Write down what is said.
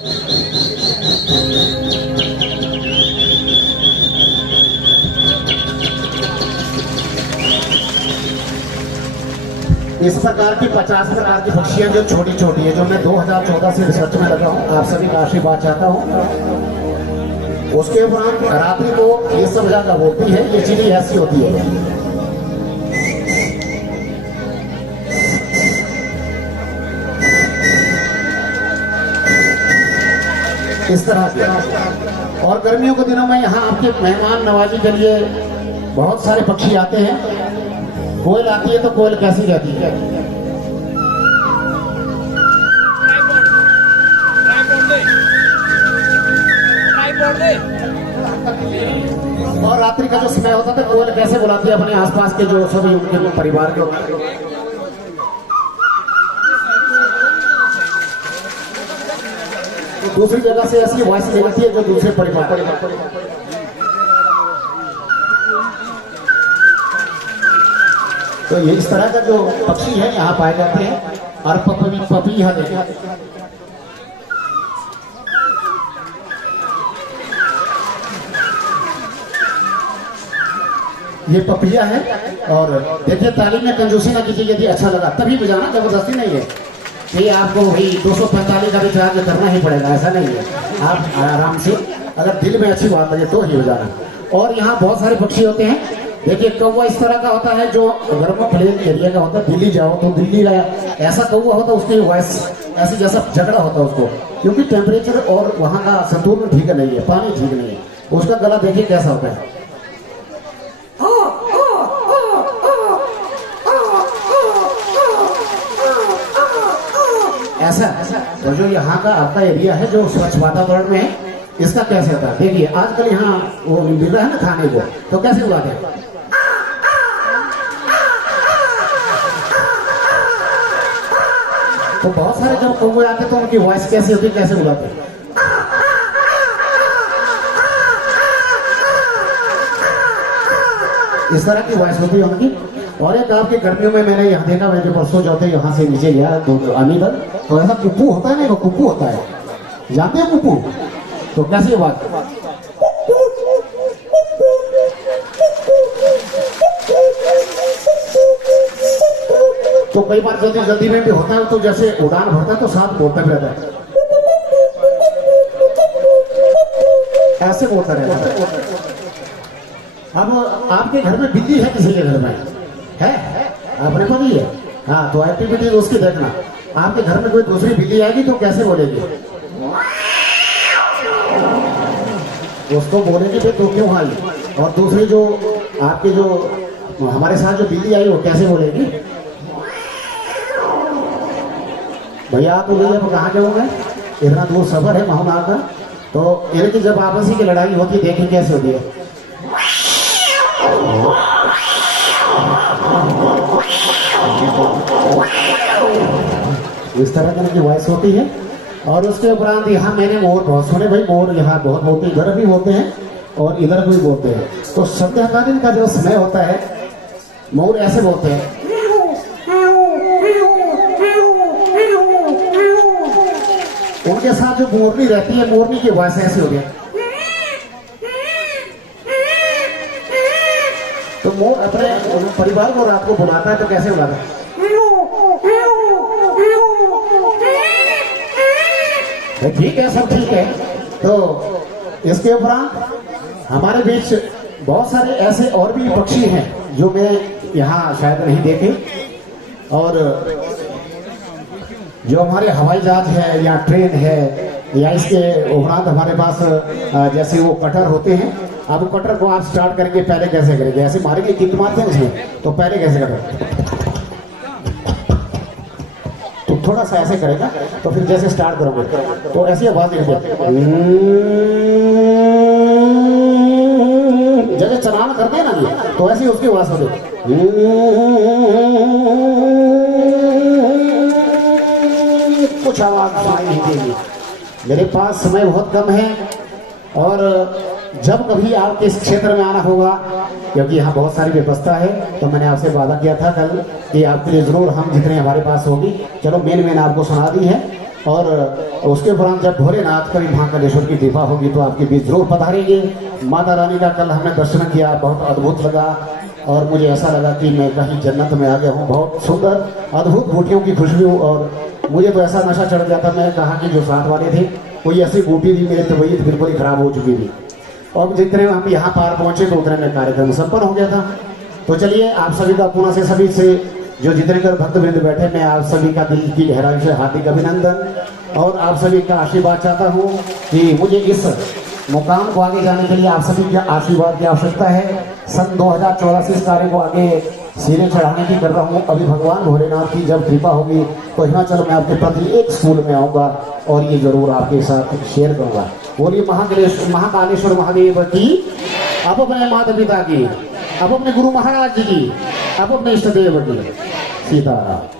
इस प्रकार की 50 प्रकार की पक्षियां जो छोटी छोटी है, जो मैं 2014 से रिसर्च में लगा हूँ, आप सभी का आशीर्वाद चाहता हूँ। उसके उपरांत रात्रि को ये सब जगह बोलती है, ये चिड़ी ऐसी होती है। इस तरह से। और गर्मियों के दिनों में यहाँ आपके मेहमान नवाजी के लिए बहुत सारे पक्षी आते हैं। कोयल आती है तो कोयल कैसी रहती है? और रात्रि का जो समय होता था, कोयल कैसे बुलाती है अपने आसपास के जो सभी उनके परिवार के। तो दूसरी जगह से ऐसी वॉइस निकलती है जो दूसरे परिवार। तो ये इस तरह का जो पक्षी है यहाँ पाए जाते हैं। और पपी यहाँ देखें, ये पपिया है। और देखिए, तालीम में कंजूसी ना कीजिए। यदि अच्छा लगा तभी बजाना, जबरदस्ती नहीं है कि आपको वही 245 का भी चार्ज करना ही पड़ेगा, ऐसा नहीं है। आप आराम से, अगर दिल में अच्छी बात लगे तो ही बजाना। और यहाँ बहुत सारे पक्षी होते हैं। देखिए, कौवा इस तरह का होता है जो अगर वो प्लेन एरिया का होता है। दिल्ली जाओ तो दिल्ली का ऐसा कौवा होता है, उसकी वॉइस ऐसी जैसा झगड़ा होता है उसको, क्योंकि टेम्परेचर और वहाँ का संतुलन ठीक नहीं है, पानी ठीक नहीं है। उसका गला देखिए कैसा होता है। ऐसा। और जो यहाँ का आपका एरिया है जो स्वच्छ वातावरण में है, इसका कैसे होता है? देखिए, आजकल यहाँ वो मिल रहा है ना खाने को, तो कैसे उगाते हैं? तो बहुत सारे जब कौवे आते तो उनकी वॉइस कैसे होती, कैसे बुलाते हैं? इस तरह की वॉइस होती है उनकी। और एक आपके गर्मियों में मैंने यहाँ देखा, मैं जो परसों चौथे यहाँ से नीचे गया तो अमीगढ़, तो ऐसा कुप्पू होता है ना, वो कुप्पू होता है, जानते हैं कुप्पू? तो कैसी बात? तो कई बार जल्दी जल्दी में भी होता है, तो जैसे उड़ान भरता है तो साथ बोलता भी रहता है, ऐसे बोलता रहता है। अब आपके घर में बिल्ली है, किसी के घर में है, आपने को नहीं है? हाँ, तो एक्टिविटी उसकी देखना। आपके घर में कोई दूसरी बिल्ली आएगी तो कैसे बोलेगी? उसको बोलेंगे फिर तो क्यों आई। और दूसरी जो आपके जो हमारे साथ जो बिल्ली आई, वो कैसे बोलेगी? भैया आप बोलिए, अब कहाँ जाओगे? इतना दूर सफर है महानार का। तो इनकी जब आपसी की लड़ाई होती है, देखिए कैसे होती है। इस तरह की इनकी वॉइस होती है। और उसके उपरांत यहाँ मैंने मोर बहुत सुने भाई। मोर यहाँ बहुत बोलते हैं, इधर भी बोलते हैं और इधर भी बोलते हैं। तो संध्याकालीन का जो समय होता है, मोर ऐसे बोलते हैं। उनके साथ जो मोरनी रहती है, मोरनी की वॉइस ऐसी होती है। तो मोर अपने परिवार को रात को बुलाता है तो कैसे बुलाता है? ठीक है, सब ठीक है। तो इसके उपरांत हमारे बीच बहुत सारे ऐसे और भी पक्षी हैं जो मैं यहाँ शायद नहीं देखे। और जो हमारे हवाई जहाज है या ट्रेन है, या इसके उपरांत हमारे पास जैसे वो कटर होते हैं। अब कटर को आप स्टार्ट करेंगे, पहले कैसे करेंगे? ऐसे मारेंगे, किक मारते हैं उसमें, तो पहले कैसे करेंगे? तो थोड़ा सा ऐसे करेगा, तो फिर जैसे स्टार्ट करोगे तो ऐसी आवाज निकलती है। जैसे चलाना करते हैं ना, तो ऐसी उसकी आवाज होती कुछ आवाज सुनाई नहीं देगी। मेरे पास समय बहुत कम है, और जब कभी आपके इस क्षेत्र में आना होगा, क्योंकि यहाँ बहुत सारी व्यवस्था है, तो मैंने आपसे वादा किया था कल कि आपके लिए जरूर हम जितने हमारे पास होगी। चलो मेन आपको सुना दी है। और उसके उपरांत जब भोलेनाथ कभी महाकालेश्वर की कृपा होगी तो आपके बीच जरूर पधारेंगे। माता रानी का कल हमने दर्शन किया, बहुत अद्भुत लगा और मुझे ऐसा लगा कि मैं कहीं जन्नत में आ गया हूँ। बहुत सुंदर अद्भुत बूटियों की खुशबू, और मुझे तो ऐसा नशा चढ़ गया था। मैंने कहा कि जो साथ वाले थे कोई ऐसी बूटी थी, मेरी तबीयत बिल्कुल ही खराब हो चुकी थी। और जितने हम यहाँ पार पहुंचे तो उतने में कार्यक्रम संपन्न हो गया था। तो चलिए आप सभी का पुनः से सभी से जो जितने कर भक्तवृंद बैठे, मैं आप सभी का दिल की गहराई से हार्दिक अभिनंदन और आप सभी का आशीर्वाद चाहता हूँ कि मुझे इस मुकाम को आगे जाने के लिए आप सभी के आशीर्वाद की आवश्यकता है। सन 2014 से इस कार्य को आगे सिरे चढ़ाने की कर रहा हूँ। अभी भगवान भोलेनाथ की जब कृपा होगी तो हिमाचल में आपके प्रति एक स्कूल में आऊँगा और ये जरूर आपके साथ शेयर करूँगा। बोलिए महाकालेश्वर महादेव की, आप अपने माता पिता की, आप अपने गुरु महाराज जी की, आप अपने इष्ट देव की। सीताराम।